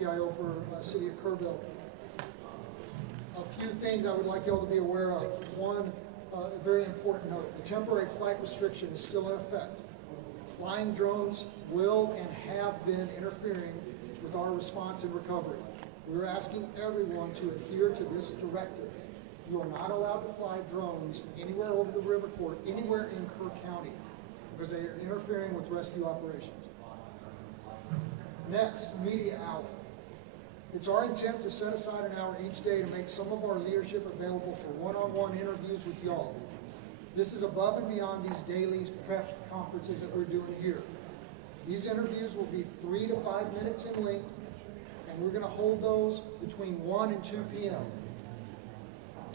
PIO for City of Kerrville. A few things I would like you all to be aware of. One, a very important note, the temporary flight restriction is still in effect. Flying drones will and have been interfering with our response and recovery. We're asking everyone to adhere to this directive. You are not allowed to fly drones anywhere over the river court, anywhere in Kerr County, because they are interfering with rescue operations. Next, media hour. It's our intent to set aside an hour each day to make some of our leadership available for one-on-one interviews with y'all. This is above and beyond these daily press conferences that we're doing here. These interviews will be 3 to 5 minutes in length, and we're going to hold those between 1 and 2 p.m.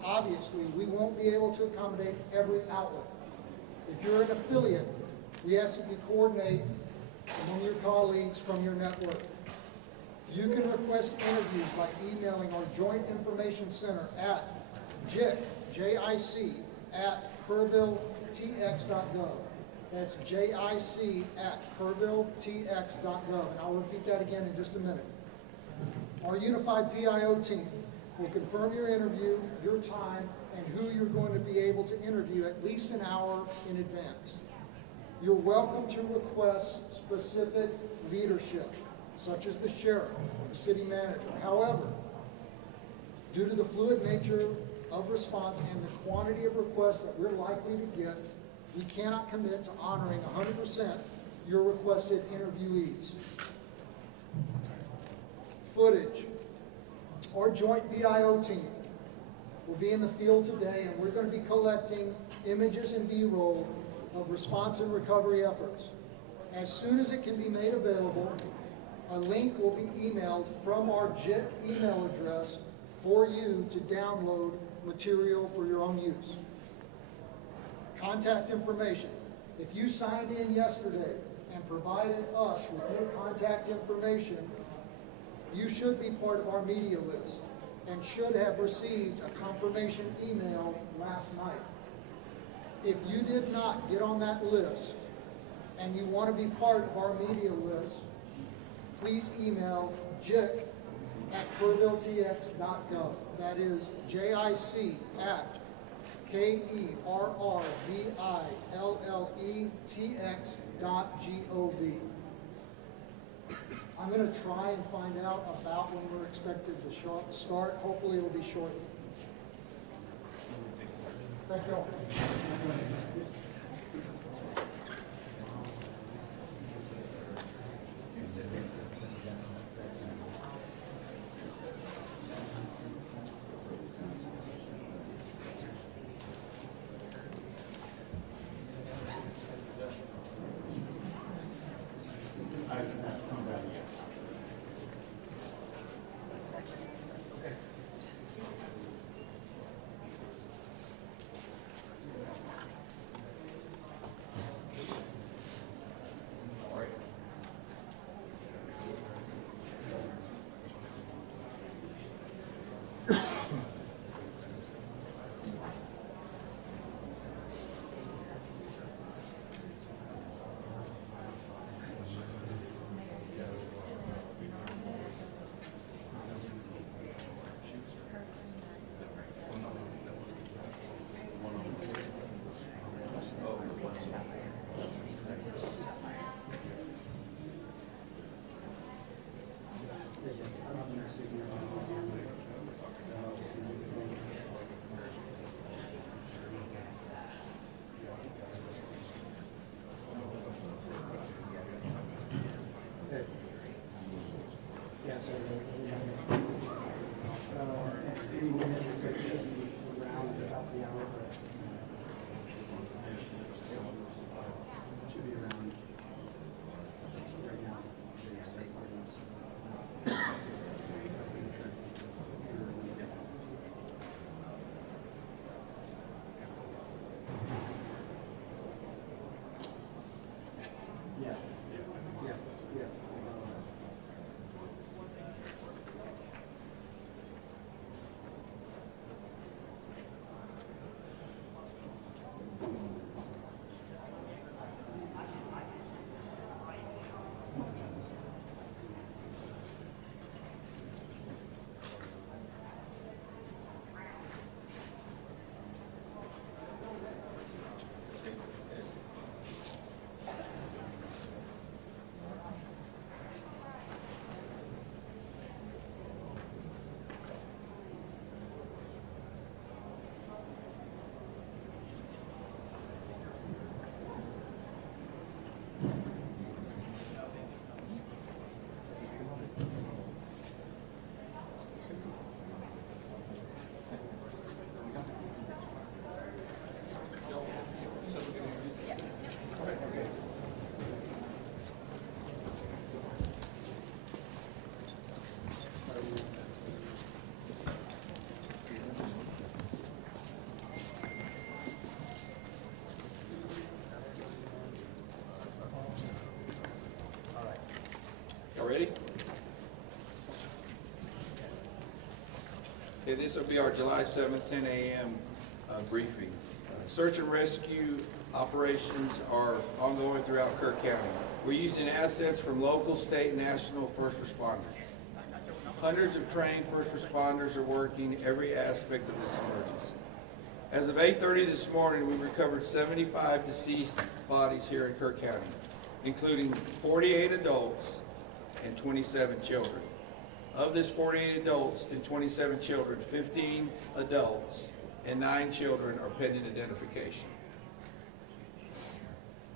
Obviously, we won't be able to accommodate every outlet. If you're an affiliate, we ask that you coordinate among your colleagues from your network. You can request interviews by emailing our Joint Information Center at JIC at kerrvilletx.gov. That's JIC at kerrvilletx.gov. And I'll repeat that again in just a minute. Our unified PIO team will confirm your interview, your time, and who you're going to be able to interview at least an hour in advance. You're welcome to request specific leadership, such as the sheriff or the city manager. However, due to the fluid nature of response and the quantity of requests that we're likely to get, we cannot commit to honoring 100% your requested interviewees. Footage. Our joint PIO team will be in the field today, and we're going to be collecting images and B-roll of response and recovery efforts. As soon as it can be made available, a link will be emailed from our JIT email address for you to download material for your own use. Contact information. If you signed in yesterday and provided us with your contact information, you should be part of our media list and should have received a confirmation email last night. If you did not get on that list and you want to be part of our media list, please email JIC at kerrvilletx.gov. That is JIC at KERRVILLETX.gov. I'm going to try and find out about when we're expected to start. Hopefully it'll be shortly. Thank you all. Okay, this will be our July 7th, 10 a.m. Briefing. Search and rescue operations are ongoing throughout Kerr County. We're using assets from local, state, and national first responders. Hundreds of trained first responders are working every aspect of this emergency. As of 8:30 this morning, we've recovered 75 deceased bodies here in Kerr County, including 48 adults and 27 children. Of this 48 adults and 27 children, 15 adults and 9 children are pending identification.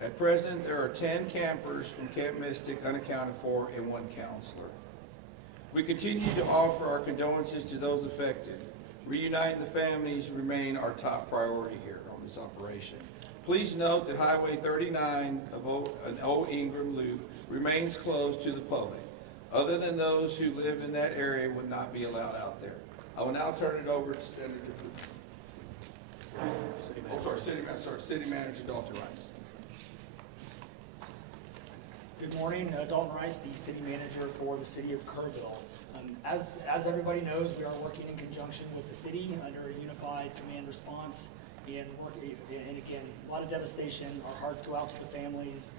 At present, there are 10 campers from Camp Mystic unaccounted for and 1 counselor. We continue to offer our condolences to those affected. Reuniting the families remain our top priority here on this operation. Please note that Highway 39 of Old Ingram Loop remains closed to the public. Other than those who live in that area would not be allowed out there. I will now turn it over to Senator Cruz. City Manager Dalton Rice. Good morning, Dalton Rice, the city manager for the city of Kerrville. As everybody knows, we are working in conjunction with the city under a unified command response and again, a lot of devastation. Our hearts go out to the families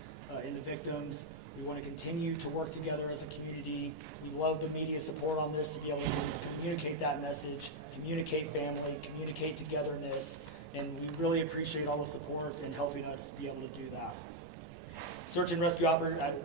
and the victims. We want to continue to work together as a community. We love the media support on this to be able to communicate that message, communicate family, communicate togetherness, and we really appreciate all the support in helping us be able to do that. Search and rescue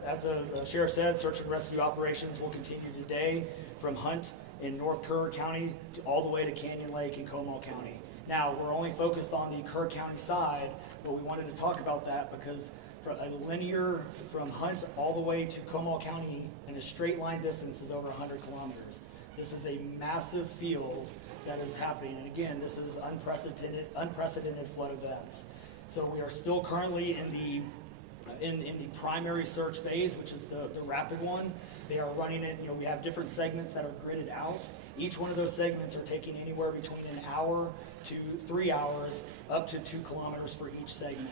as the sheriff said, search and rescue operations will continue today from Hunt in North Kerr County all the way to Canyon Lake in Comal County. Now, we're only focused on the Kerr County side, but we wanted to talk about that because a linear from Hunt all the way to Comal County in a straight line distance is over 100 kilometers. This is a massive field that is happening, and again, this is unprecedented flood events. So we are still currently in the primary search phase, which is the rapid one. They are running it, we have different segments that are gridded out. Each one of those segments are taking anywhere between an hour to 3 hours, up to 2 kilometers for each segment.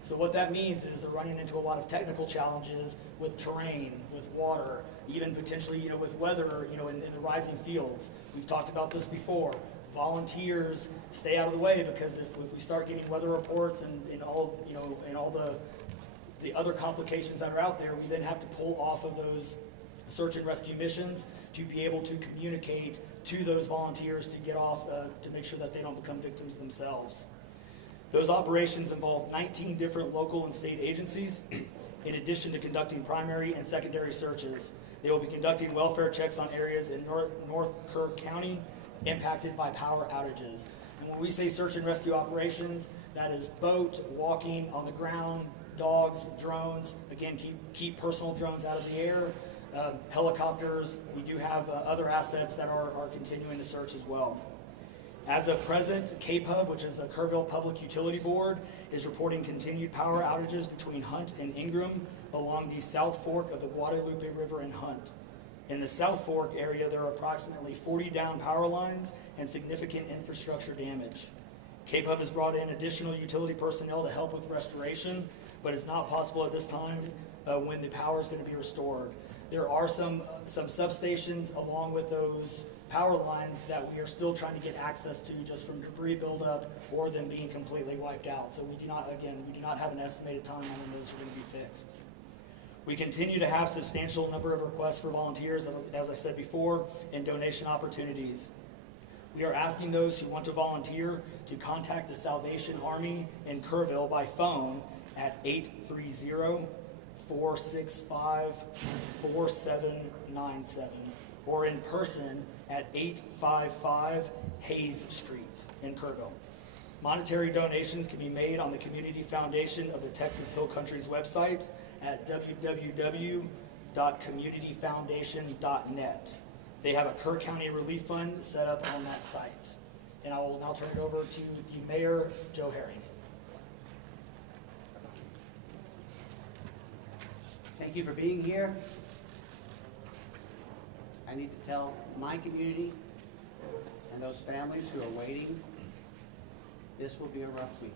So what that means is they're running into a lot of technical challenges with terrain, with water, even potentially, with weather, in the rising fields. We've talked about this before. Volunteers stay out of the way because if we start getting weather reports and all the other complications that are out there, we then have to pull off of those search and rescue missions to be able to communicate to those volunteers to get off, to make sure that they don't become victims themselves. Those operations involve 19 different local and state agencies, in addition to conducting primary and secondary searches. They will be conducting welfare checks on areas in North Kerr County impacted by power outages. And when we say search and rescue operations, that is boat, walking, on the ground, dogs, drones. Again, keep personal drones out of the air. Helicopters. We do have other assets that are continuing to search as well. As of present, KPUB, which is the Kerrville Public Utility Board, is reporting continued power outages between Hunt and Ingram along the South Fork of the Guadalupe River in Hunt. In the South Fork area, there are approximately 40 down power lines and significant infrastructure damage. KPUB has brought in additional utility personnel to help with restoration, but it's not possible at this time when the power is going to be restored. There are some substations along with those power lines that we are still trying to get access to just from debris buildup or them being completely wiped out. So we do not have an estimated timeline when those are going to be fixed. We continue to have substantial number of requests for volunteers, as I said before, and donation opportunities. We are asking those who want to volunteer to contact the Salvation Army in Kerrville by phone at 830-465-4797 or in person at 855 Hayes Street in Kerrville. Monetary donations can be made on the Community Foundation of the Texas Hill Country's website at www.communityfoundation.net. They have a Kerr County Relief Fund set up on that site. And I will now turn it over to the Mayor, Joe Herring. Thank you for being here. I need to tell my community and those families who are waiting, this will be a rough week.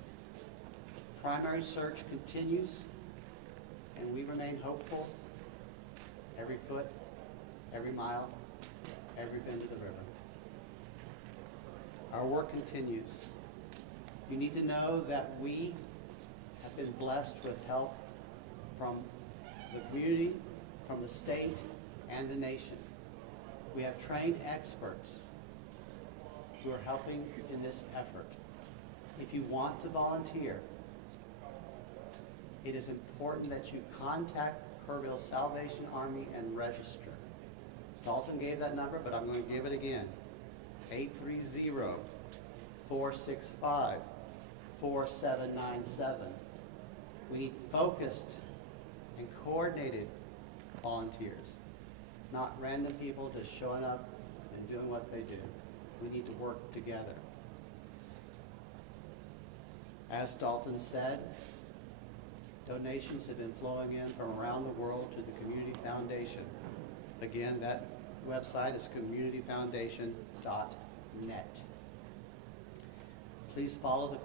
Primary search continues, and we remain hopeful every foot, every mile, every bend of the river. Our work continues. You need to know that we have been blessed with help from the community, from the state, and the nation. We have trained experts who are helping in this effort. If you want to volunteer, it is important that you contact Kerrville Salvation Army and register. Dalton gave that number, but I'm going to give it again. 830-465-4797. We need focused and coordinated volunteers, not random people just showing up and doing what they do. We need to work together. As Dalton said, donations have been flowing in from around the world to the Community Foundation. Again, that website is communityfoundation.net. Please follow the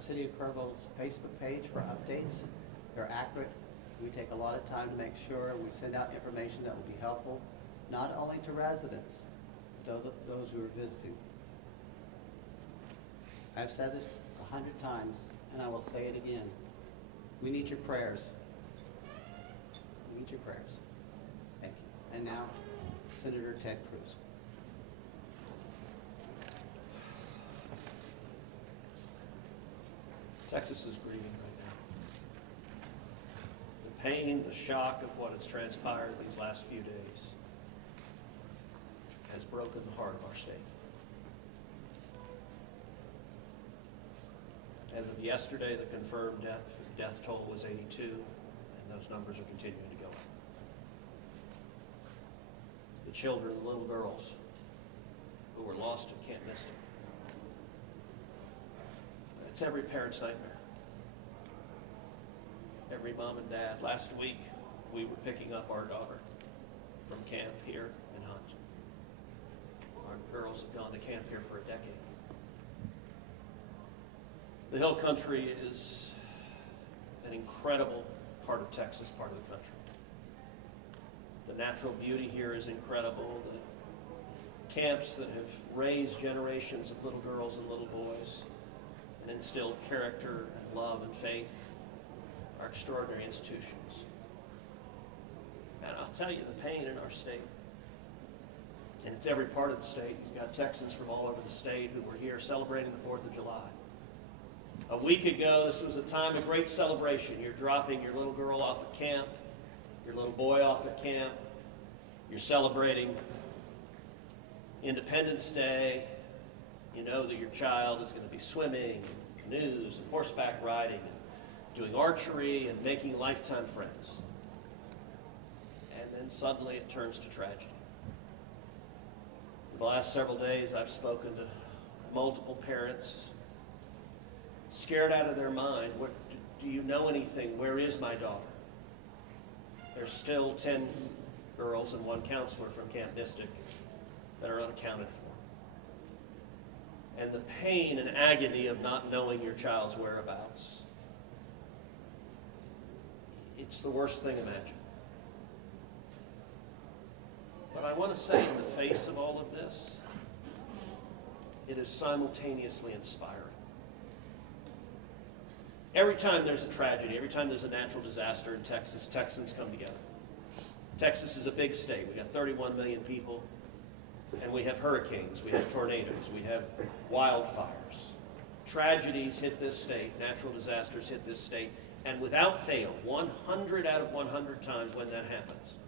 City of Kerrville's Facebook page for updates. They're accurate. We take a lot of time to make sure we send out information that will be helpful, not only to residents, but to those who are visiting. I've said this 100 times, and I will say it again. We need your prayers. We need your prayers. Thank you. And now, Senator Ted Cruz. Texas is grieving right now. The pain, the shock of what has transpired these last few days has broken the heart of our state. As of yesterday, the confirmed death toll was 82, and those numbers are continuing to go up. The children, the little girls who were lost at Camp Mystic. It's every parent's nightmare. Every mom and dad. Last week, we were picking up our daughter from camp here in Hunt. Our girls have gone to camp here for a decade. The Hill Country is an incredible part of Texas, part of the country. The natural beauty here is incredible. The camps that have raised generations of little girls and little boys and instilled character and love and faith are extraordinary institutions. And I'll tell you, the pain in our state, and it's every part of the state. You've got Texans from all over the state who were here celebrating the 4th of July. A week ago, this was a time of great celebration. You're dropping your little girl off at camp, your little boy off at camp. You're celebrating Independence Day. You know that your child is going to be swimming, and canoes, and horseback riding, and doing archery, and making lifetime friends. And then suddenly it turns to tragedy. For the last several days, I've spoken to multiple parents, scared out of their mind. Do you know anything? Where is my daughter? There's still 10 girls and 1 counselor from Camp Mystic that are unaccounted for. And the pain and agony of not knowing your child's whereabouts, it's the worst thing imagined. But I want to say, in the face of all of this, it is simultaneously inspiring. Every time there's a tragedy, every time there's a natural disaster in Texas, Texans come together. Texas is a big state. We've got 31 million people, and we have hurricanes, we have tornadoes, we have wildfires. Tragedies hit this state, natural disasters hit this state, and without fail, 100 out of 100 times when that happens,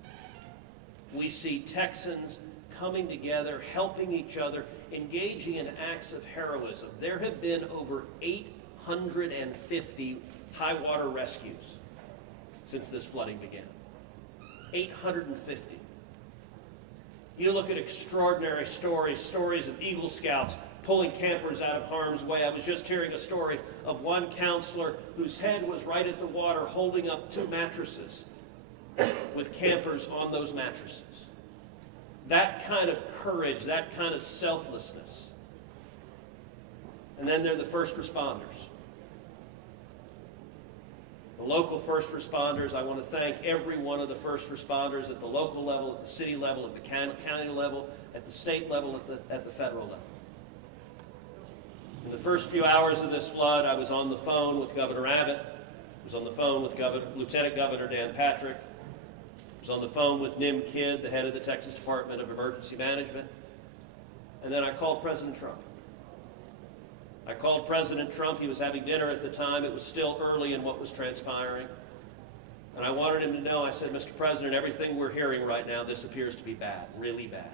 we see Texans coming together, helping each other, engaging in acts of heroism. There have been over 850 high water rescues since this flooding began. 850. You look at extraordinary stories of Eagle Scouts pulling campers out of harm's way. I was just hearing a story of one counselor whose head was right at the water holding up 2 mattresses with campers on those mattresses. That kind of courage, that kind of selflessness. And then there are the first responders. The local first responders, I want to thank every one of the first responders at the local level, at the city level, at the county level, at the state level, at the federal level. In the first few hours of this flood, I was on the phone with Governor Abbott. I was on the phone with Lieutenant Governor Dan Patrick. I was on the phone with Nim Kidd, the head of the Texas Department of Emergency Management. And then I called President Trump. I called President Trump. He was having dinner at the time. It was still early in what was transpiring. And I wanted him to know, I said, Mr. President, everything we're hearing right now, this appears to be bad, really bad.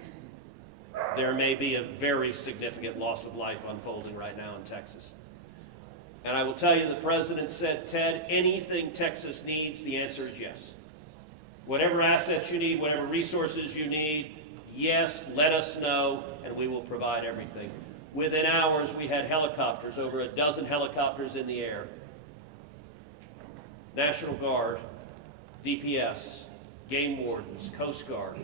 There may be a very significant loss of life unfolding right now in Texas. And I will tell you, the President said, Ted, anything Texas needs, the answer is yes. Whatever assets you need, whatever resources you need, yes, let us know, and we will provide everything. Within hours, we had helicopters, over a dozen helicopters in the air. National Guard, DPS, game wardens, Coast Guard,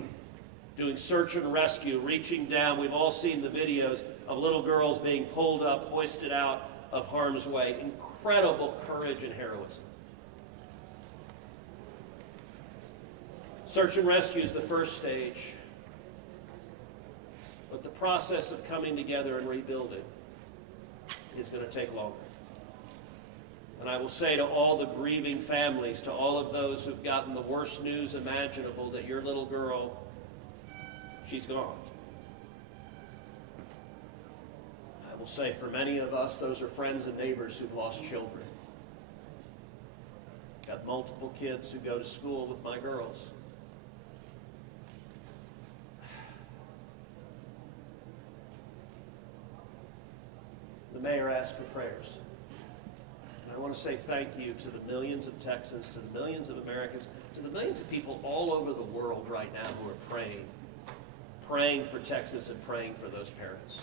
doing search and rescue, reaching down. We've all seen the videos of little girls being pulled up, hoisted out of harm's way. Incredible courage and heroism. Search and rescue is the first stage. But the process of coming together and rebuilding is going to take longer. And I will say to all the grieving families, to all of those who've gotten the worst news imaginable, that your little girl, she's gone. I will say for many of us, those are friends and neighbors who've lost children. Got multiple kids who go to school with my girls. The mayor asked for prayers. And I want to say thank you to the millions of Texans, to the millions of Americans, to the millions of people all over the world right now who are praying for Texas and praying for those parents.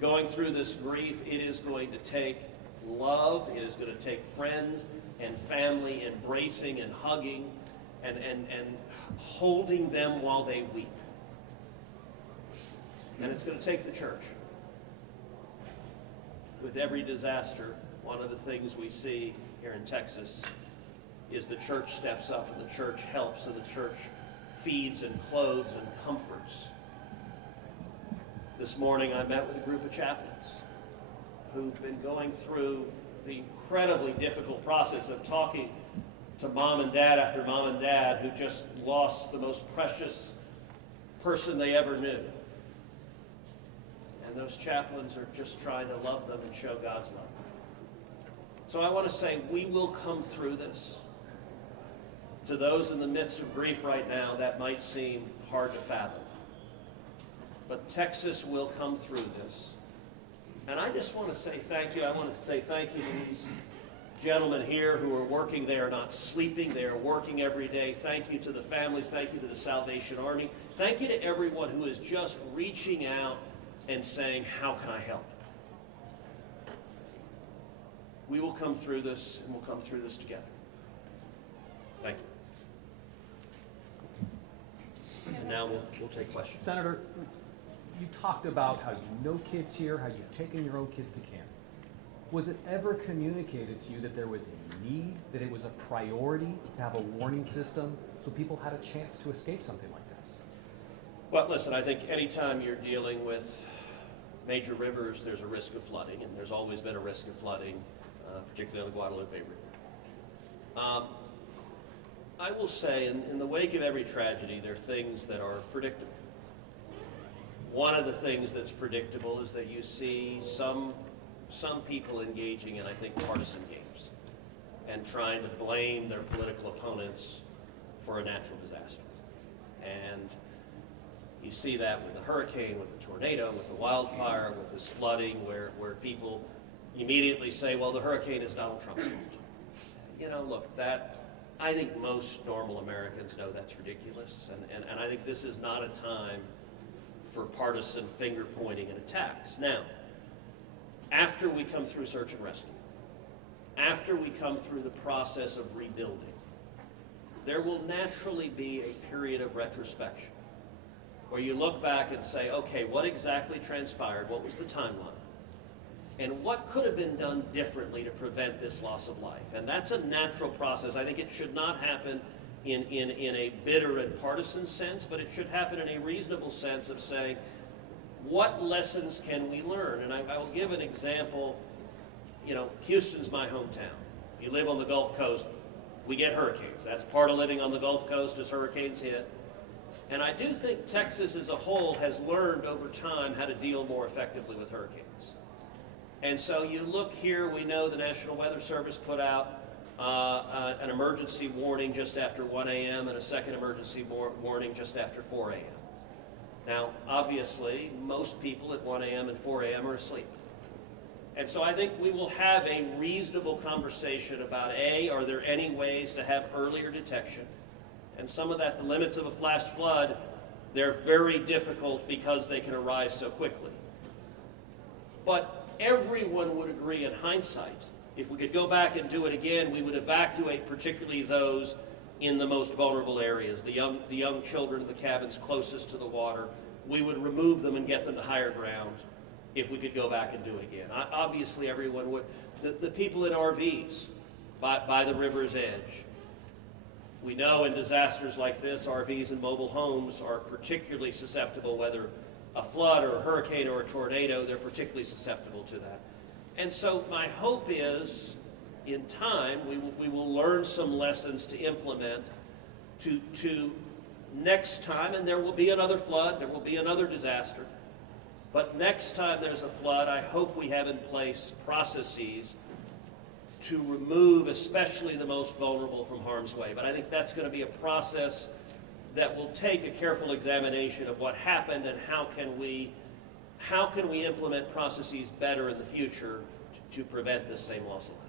Going through this grief, it is going to take love, it is going to take friends and family embracing and hugging and holding them while they weep. And it's going to take the church. With every disaster, one of the things we see here in Texas is the church steps up and the church helps and the church feeds and clothes and comforts. This morning I met with a group of chaplains who've been going through the incredibly difficult process of talking to mom and dad after mom and dad who just lost the most precious person they ever knew. And those chaplains are just trying to love them and show God's love. So I want to say we will come through this. To those in the midst of grief right now, that might seem hard to fathom. But Texas will come through this. And I just want to say thank you. I want to say thank you to these gentlemen here who are working. They are not sleeping. They are working every day. Thank you to the families. Thank you to the Salvation Army. Thank you to everyone who is just reaching out and saying, how can I help? We will come through this, and we'll come through this together. Thank you. And now we'll take questions. Senator, you talked about how you know kids here, how you've taken your own kids to camp. Was it ever communicated to you that there was a need, that it was a priority to have a warning system so people had a chance to escape something like this? Well, listen, I think anytime you're dealing with major rivers, there's a risk of flooding, and there's always been a risk of flooding, particularly on the Guadalupe River. I will say, in the wake of every tragedy, there are things that are predictable. One of the things that's predictable is that you see some people engaging in, I think, partisan games and trying to blame their political opponents for a natural disaster. And you see that with the hurricane, with the tornado, with the wildfire, with this flooding, where people immediately say, well, the hurricane is Donald Trump's fault. You know, look, that, I think most normal Americans know that's ridiculous, and I think this is not a time for partisan finger pointing and attacks. Now, after we come through search and rescue, after we come through the process of rebuilding, there will naturally be a period of retrospection where you look back and say, okay, what exactly transpired? What was the timeline? And what could have been done differently to prevent this loss of life? And that's a natural process. I think it should not happen in a bitter and partisan sense, but it should happen in a reasonable sense of saying, what lessons can we learn? And I will give an example. You know, Houston's my hometown. If you live on the Gulf Coast, we get hurricanes. That's part of living on the Gulf Coast as hurricanes hit. And I do think Texas as a whole has learned over time how to deal more effectively with hurricanes. And so you look here, we know the National Weather Service put out an emergency warning just after 1 a.m. and a second emergency warning just after 4 a.m. Now, obviously, most people at 1 a.m. and 4 a.m. are asleep. And so I think we will have a reasonable conversation about, A, are there any ways to have earlier detection? And some of that, the limits of a flash flood, they're very difficult because they can arise so quickly. But everyone would agree in hindsight, if we could go back and do it again, we would evacuate particularly those in the most vulnerable areas, the young children in the cabins closest to the water. We would remove them and get them to higher ground if we could go back and do it again. Obviously, everyone would. The people in RVs by the river's edge. We know in disasters like this, RVs and mobile homes are particularly susceptible, whether a flood or a hurricane or a tornado, they're particularly susceptible to that. And so my hope is, in time, we will learn some lessons to implement to next time, and there will be another flood, there will be another disaster. But next time there's a flood, I hope we have in place processes to remove especially the most vulnerable from harm's way. But I think that's going to be a process that will take a careful examination of what happened and how can we implement processes better in the future to prevent this same loss of life.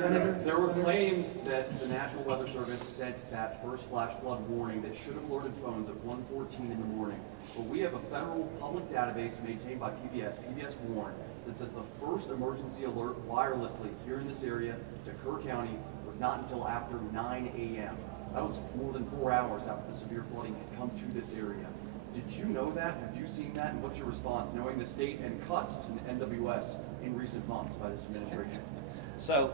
Senator, there were claims that the National Weather Service sent that first flash flood warning that should have alerted phones at 1:14 in the morning. But we have a federal public database maintained by PBS Warn, that says the first emergency alert wirelessly here in this area to Kerr County was not until after 9 a.m. That was more than 4 hours after the severe flooding had come to this area. Did you know that? Have you seen that? And what's your response, knowing the state and cuts to NWS in recent months by this administration? So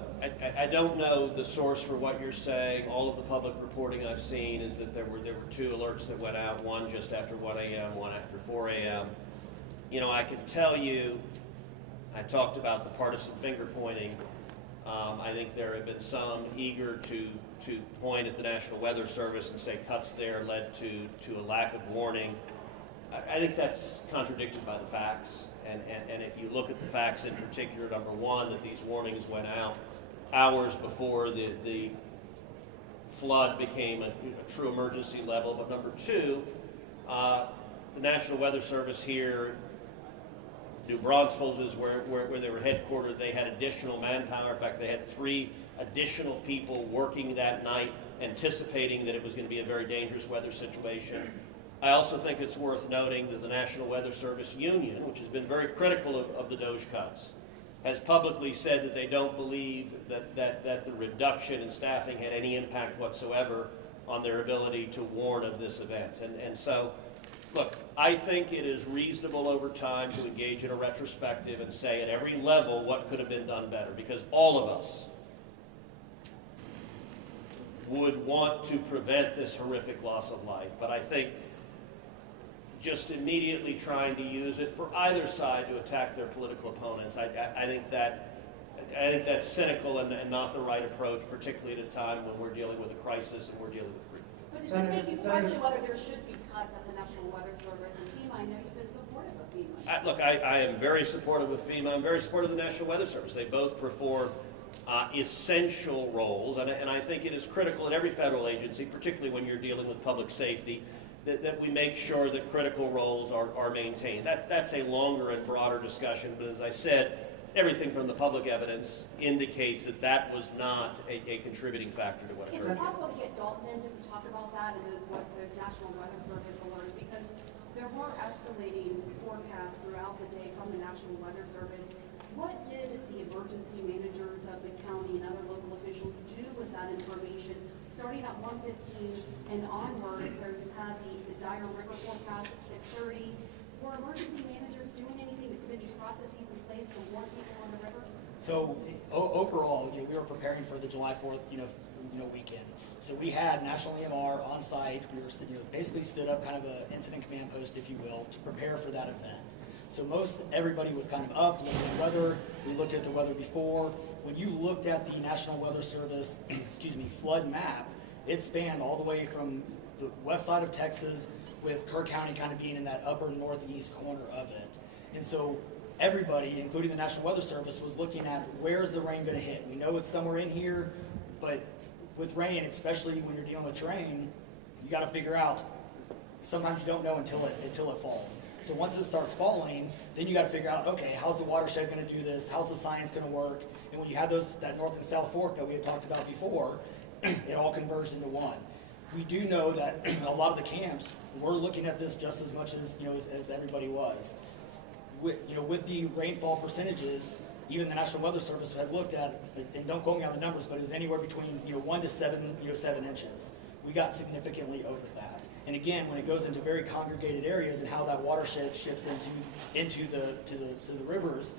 I don't know the source for what you're saying. All of the public reporting I've seen is that there were two alerts that went out, one just after 1 a.m., one after 4 a.m. You know, I can tell you, I talked about the partisan finger pointing. I think there have been some eager to point at the National Weather Service and say cuts there led to a lack of warning. I think that's contradicted by the facts. And if you look at the facts in particular, number one, that these warnings went out hours before the flood became a true emergency level. But number two, the National Weather Service here, New Braunfels is where they were headquartered. They had additional manpower. In fact, they had 3 additional people working that night, anticipating that it was going to be a very dangerous weather situation. I also think it's worth noting that the National Weather Service Union, which has been very critical of the DOGE cuts, has publicly said that they don't believe that the reduction in staffing had any impact whatsoever on their ability to warn of this event. And so, look, I think it is reasonable over time to engage in a retrospective and say at every level what could have been done better, because all of us would want to prevent this horrific loss of life. But I think just immediately trying to use it for either side to attack their political opponents, I think that's cynical and not the right approach, particularly at a time when we're dealing with a crisis and we're dealing with grief. But does this make you question whether there should be cuts at the National Weather Service and FEMA? I know you've been supportive of FEMA. Look, I am very supportive of FEMA. I'm very supportive of the National Weather Service. They both perform essential roles, and I think it is critical in every federal agency, particularly when you're dealing with public safety, that we make sure that critical roles are maintained. That's a longer and broader discussion, but as I said, everything from the public evidence indicates that was not a contributing factor to what Is occurred. it possible to get Dalton in just to talk about that and what the National Weather Service alerts? Because there were escalating forecasts throughout the day from the National Weather Service. What did the emergency managers of the county and other local officials do with that information? Starting at 1:15 and onward, where you had the dire river forecast at 6:30, were emergency managers doing anything to put these processes in place to warn people on the river? So overall, we were preparing for the July 4th, weekend. So we had National EMR on site. We were, basically stood up kind of an incident command post, if you will, to prepare for that event. So most everybody was kind of up, looking at weather. We looked at the weather before. When you looked at the National Weather Service, flood map, it spanned all the way from the west side of Texas, with Kerr County kind of being in that upper northeast corner of it. And so everybody, including the National Weather Service, was looking at where's the rain going to hit. We know it's somewhere in here, but with rain, especially when you're dealing with terrain, you got to figure out. Sometimes you don't know until it falls. So once it starts falling, then you got to figure out, okay, how's the watershed going to do this? How's the science going to work? And when you have that north and south fork that we had talked about before, it all converged into one. We do know that a lot of the camps were looking at this just as much as everybody was. With the rainfall percentages, even the National Weather Service had looked at, and don't quote me on the numbers, but it was anywhere between 1 to 7 inches. We got significantly over that. And again, when it goes into very congregated areas and how that watershed shifts into the rivers,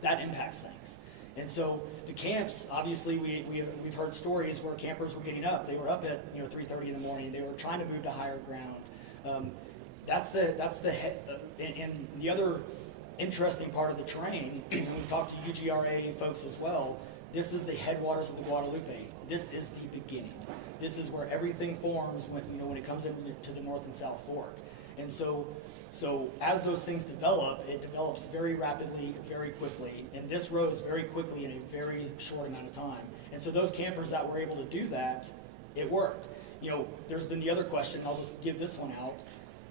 that impacts things. And so the camps, obviously, we've heard stories where campers were getting up. They were up at 3:30 in the morning. They were trying to move to higher ground. And the other interesting part of the terrain, and we've talked to UGRA folks as well, this is the headwaters of the Guadalupe. This is the beginning. This is where everything forms when it comes into the North and South Fork. And so as those things develop, it develops very rapidly, very quickly, and this rose very quickly in a very short amount of time. And so those campers that were able to do that, it worked. There's been the other question, I'll just give this one out.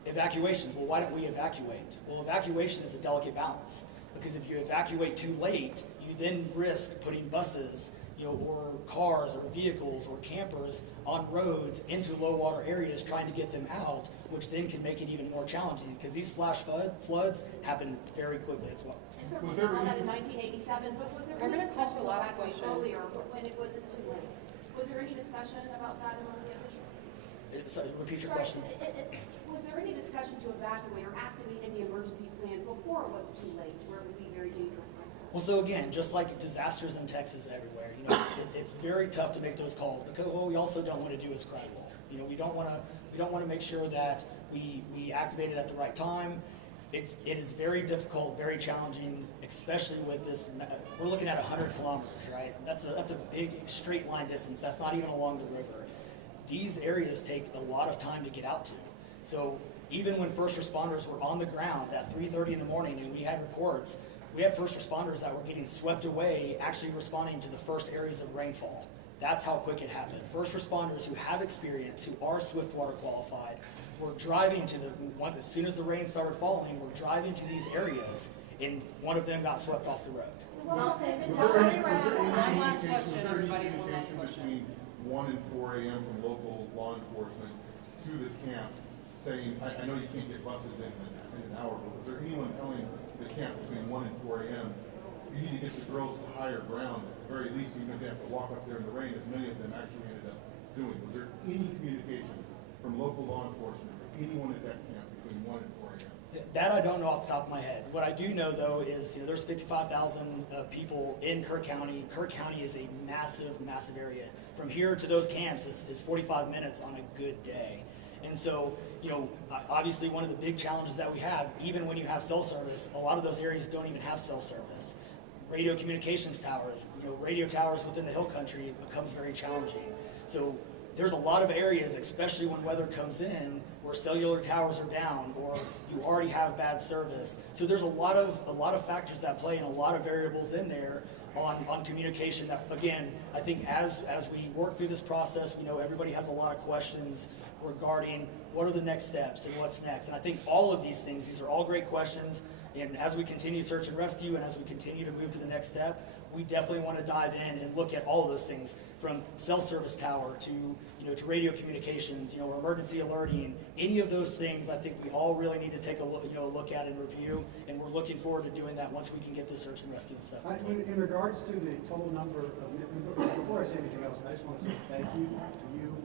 Evacuations. Well, why don't we evacuate? Well, evacuation is a delicate balance, because if you evacuate too late, you then risk putting buses, or cars or vehicles or campers on roads into low water areas trying to get them out, which then can make it even more challenging, because these flash floods happen very quickly as well. And so we saw that in 1987, but was there any discussion to evacuate earlier when it wasn't too late? Was there any discussion about that among the officials? Sorry, repeat your question. Was there any discussion to evacuate or activate any emergency plans before it was too late, where it would be very dangerous like that? Well, so again, just like disasters in Texas everywhere, it's very tough to make those calls, because what we also don't want to do is cry wolf. We don't want to make sure that we activate it at the right time. It is very difficult, very challenging, especially with this. We're looking at 100 kilometers, right? That's a big straight line distance. That's not even along the river. These areas take a lot of time to get out to. So even when first responders were on the ground at 3:30 in the morning, and we had reports, we had first responders that were getting swept away, actually responding to the first areas of rainfall. That's how quick it happened. First responders who have experience, who are Swiftwater qualified, were driving as soon as the rain started falling, were driving to these areas, and one of them got swept off the road. So what will take One last question, everybody, one last question. Between 1 and 4 a.m. from local law enforcement to the camp saying, I know you can't get buses in an hour, but was there anyone telling the camp between 1 and 4 a.m., you need to get the girls to higher ground, at the very least, even if they have to walk up there in the rain, as many of them actually ended up doing? Was there any communication from local law enforcement or anyone at that camp between 1 and 4 a.m.? That I don't know off the top of my head. What I do know, though, is there's 55,000 people in Kerr County. Kerr County is a massive, massive area. From here to those camps is 45 minutes on a good day. And so, obviously one of the big challenges that we have, even when you have cell service, a lot of those areas don't even have cell service. Radio communications towers, radio towers within the hill country, it becomes very challenging. So there's a lot of areas, especially when weather comes in, where cellular towers are down or you already have bad service. So there's a lot of factors that play and a lot of variables in there on communication that, again, I think as we work through this process, we know everybody has a lot of questions regarding what are the next steps and what's next. And I think all of these things, these are all great questions. And as we continue search and rescue and as we continue to move to the next step, we definitely want to dive in and look at all of those things, from cell service tower to radio communications, or emergency alerting. Any of those things, I think we all really need to take a look at and review. And we're looking forward to doing that once we can get this search and rescue and stuff. In regards to the total number of, before I say anything else, I just want to say thank you to you,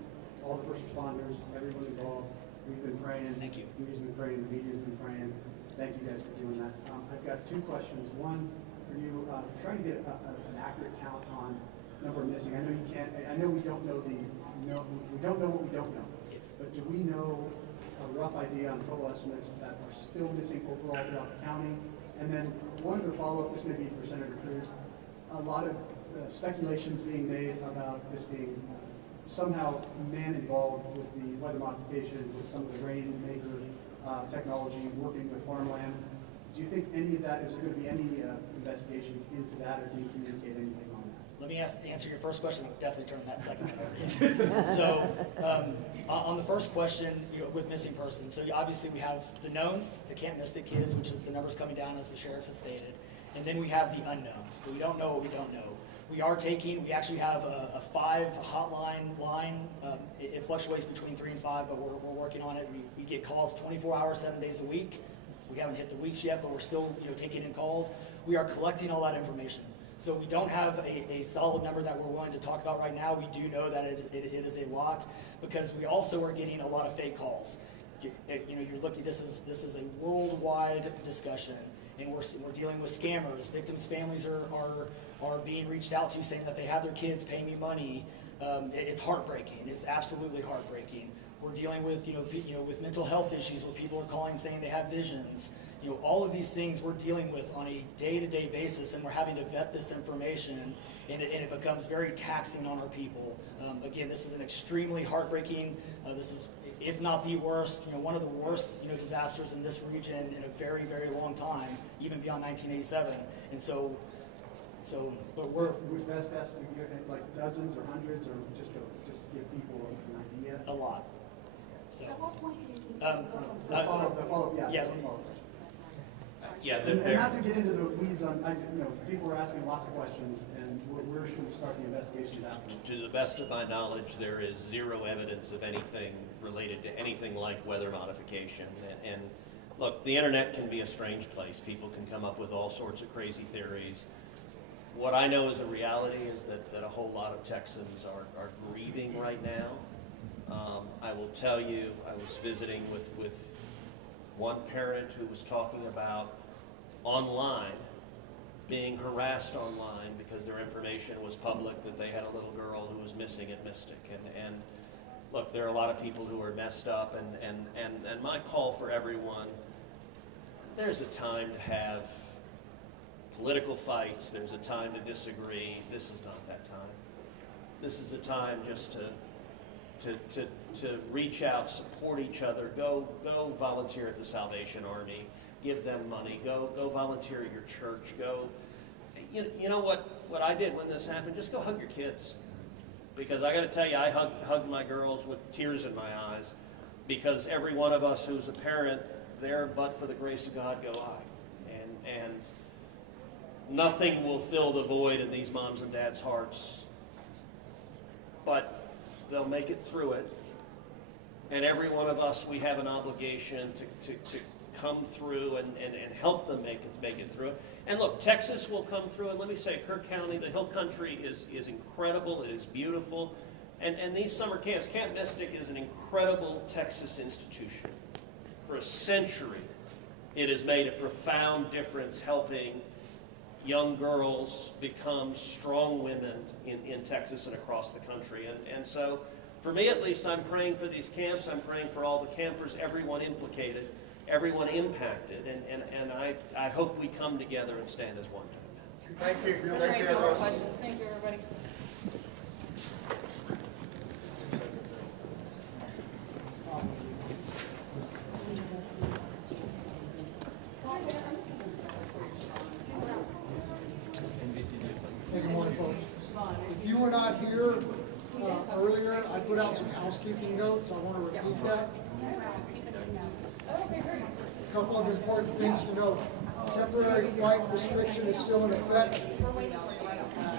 all the first responders, everyone involved. We've been praying. Thank you. We've been praying. The media's been praying. Thank you guys for doing that. I've got two questions. One for you, trying to get an accurate count on number of missing. I know you can't. I know we don't know we don't know what we don't know. Yes. But do we know a rough idea on total estimates that are still missing overall throughout the county? And then one other follow-up, this may be for Senator Cruz. A lot of speculations being made about this being somehow man involved with the weather modification, with some of the rainmaker technology, working with farmland. Do you think any of that, is there going to be any investigations into that, or can you communicate anything on that? Let me answer your first question. I'll definitely turn that second one over. So, on the first question, with missing persons, so obviously we have the knowns, the Camp Mystic kids, which is the numbers coming down as the sheriff has stated, and then we have the unknowns. But we don't know what we don't know. We actually have a 5 hotline line. It fluctuates between 3 and 5, but we're working on it. We get calls 24 hours, 7 days a week. We haven't hit the weeks yet, but we're still taking in calls. We are collecting all that information. So we don't have a solid number that we're willing to talk about right now. We do know that it is a lot, because we also are getting a lot of fake calls. You're looking. This is a worldwide discussion, and we're dealing with scammers. Victims' families are being reached out to, saying that they have their kids, pay me money. It's heartbreaking. It's absolutely heartbreaking. We're dealing with with mental health issues, where people are calling saying they have visions. All of these things we're dealing with on a day-to-day basis, and we're having to vet this information, and it becomes very taxing on our people. Again, this is an extremely heartbreaking, this is, if not the worst, one of the worst, disasters in this region in a very, very long time, even beyond 1987. And so, but would best estimate like dozens or hundreds, or just to give people an idea? A lot. So, At what point do you think? The follow-up, yeah. Yes. the follow-up question. Yeah, And not to get into the weeds on, people are asking lots of questions, and where should we start the investigations after? to the best of my knowledge, there is zero evidence of anything related to anything like weather modification. And look, the internet can be a strange place. People can come up with all sorts of crazy theories. What I know is a reality is that a whole lot of Texans are grieving right now. I will tell you, I was visiting with one parent who was talking about online, being harassed online because their information was public, that they had a little girl who was missing at Mystic. And look, there are a lot of people who are messed up, and my call for everyone, there's a time to have political fights, there's a time to disagree. This is not that time. This is a time just to reach out, support each other, go volunteer at the Salvation Army, give them money, go volunteer at your church, go. You know what I did when this happened? Just go hug your kids. Because I got to tell you, I hugged my girls with tears in my eyes, because every one of us who's a parent, there but for the grace of God go I. And nothing will fill the void in these moms and dads' hearts, but they'll make it through it. And every one of us, we have an obligation to come through and help them make it through. And look, Texas will come through, and let me say, Kerr County, the Hill Country is incredible, it is beautiful. And these summer camps, Camp Mystic is an incredible Texas institution. For a century, it has made a profound difference helping young girls become strong women in Texas and across the country. And so, for me at least, I'm praying for these camps, I'm praying for all the campers, everyone implicated, everyone impacted, and I hope we come together and stand as one. Thank you. There Thank are you, no more everyone. questions. Thank you, everybody. Hey, good morning, folks. If you were not here earlier, I put out some housekeeping notes. I want to repeat that. A couple of important things to note. Temporary flight restriction is still in effect.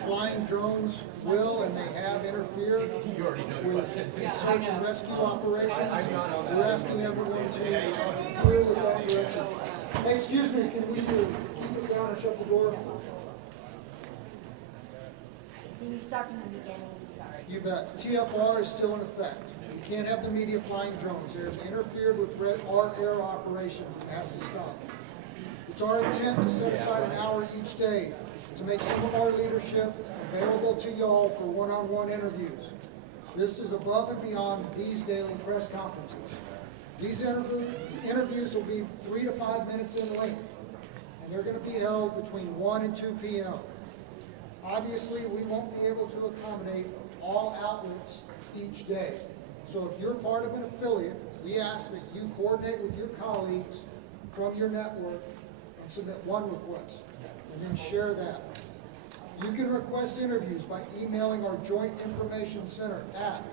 Flying drones will and they have interfered with search and rescue operations. We're asking everyone to clear with that direction. Hey, excuse me, can we keep it down and shut the door? Can you start from the beginning? Sorry. You bet. TFR is still in effect. You can't have the media flying drones. They have interfered with our air operations and it has to stop. It's our intent to set aside an hour each day to make some of our leadership available to y'all for one-on-one interviews. This is above and beyond these daily press conferences. These interviews will be 3 to 5 minutes in length, and they're going to be held between 1 and 2 p.m. Obviously, we won't be able to accommodate all outlets each day. So if you're part of an affiliate, we ask that you coordinate with your colleagues from your network and submit one request, and then share that. You can request interviews by emailing our Joint Information Center at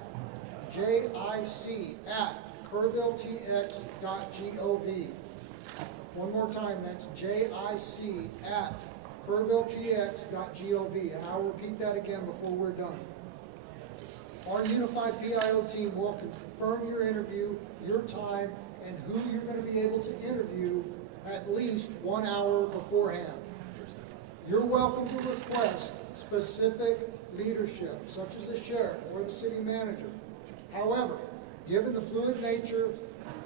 jic@kerrvilletx.gov. One more time, that's jic@kerrvilletx.gov, and I'll repeat that again before we're done. Our unified PIO team will confirm your interview, your time, and who you're going to be able to interview at least 1 hour beforehand. You're welcome to request specific leadership, such as the sheriff or the city manager. However, given the fluid nature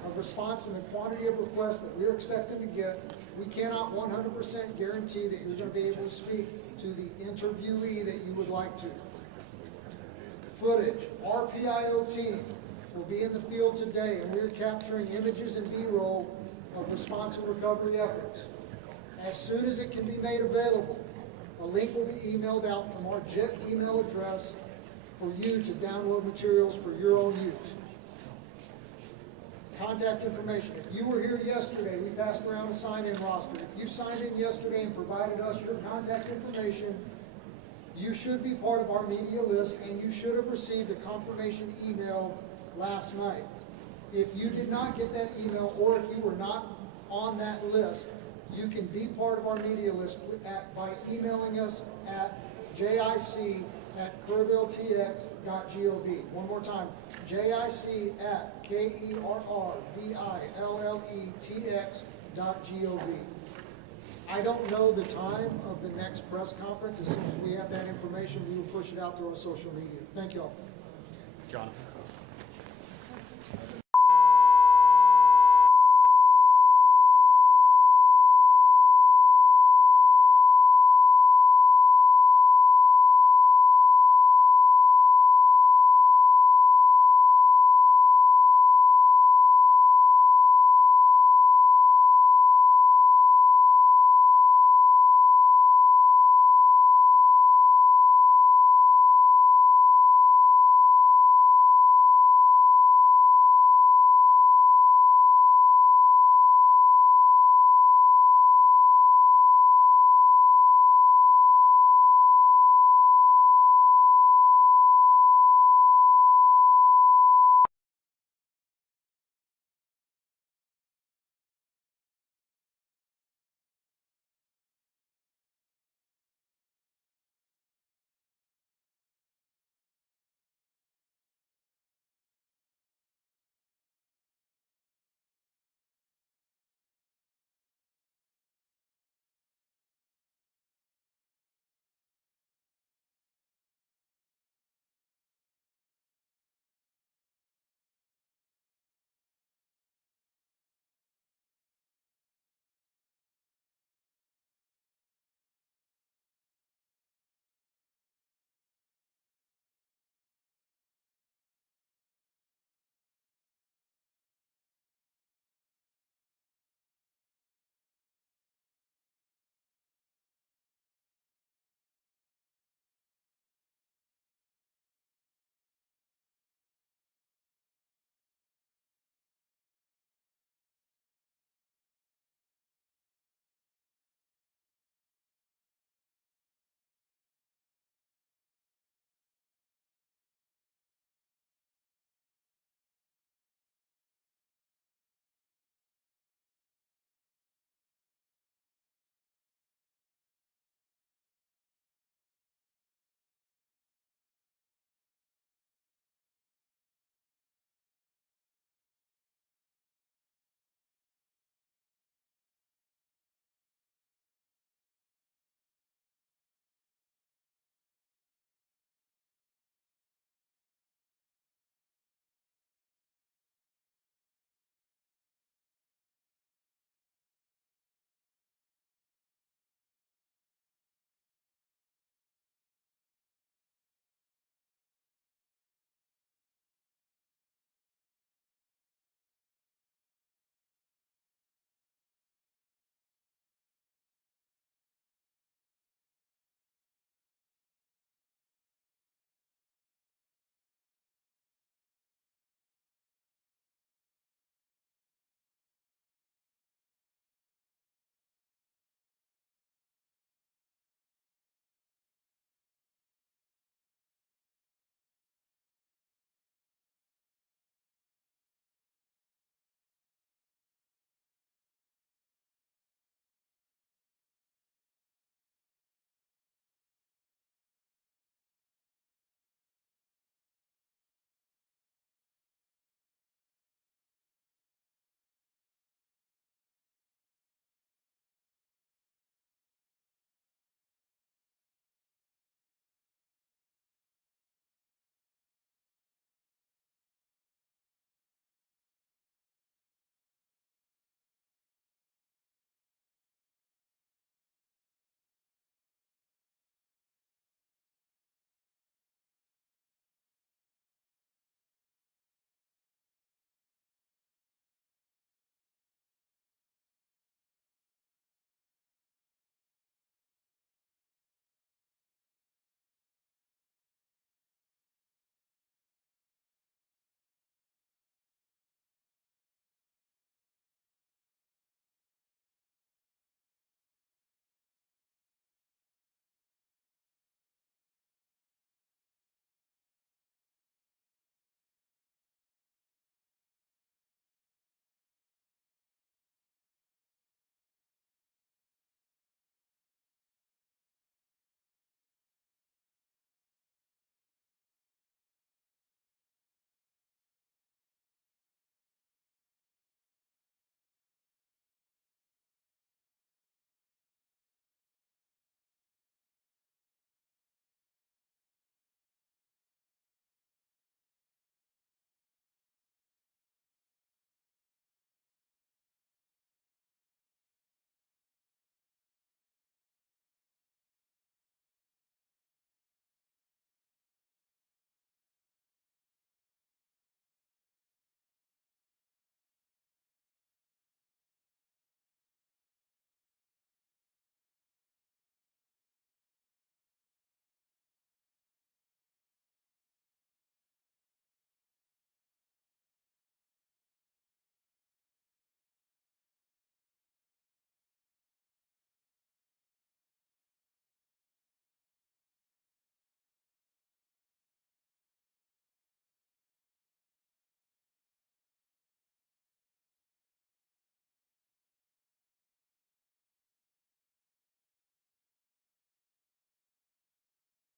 of response and the quantity of requests that we're expecting to get, we cannot 100% guarantee that you're going to be able to speak to the interviewee that you would like to. Footage. Our PIO team will be in the field today, and we're capturing images and B-roll of response and recovery efforts. As soon as it can be made available, a link will be emailed out from our JIT email address for you to download materials for your own use. Contact information. If you were here yesterday, we passed around a sign-in roster. If you signed in yesterday and provided us your contact information, you should be part of our media list, and you should have received a confirmation email last night. If you did not get that email, or if you were not on that list, you can be part of our media list by emailing us at jic@kerrvilletx.gov. One more time, jic@kerrvilletx.gov. I don't know the time of the next press conference. As soon as we have that information, we will push it out through our social media. Thank you all. Jonathan.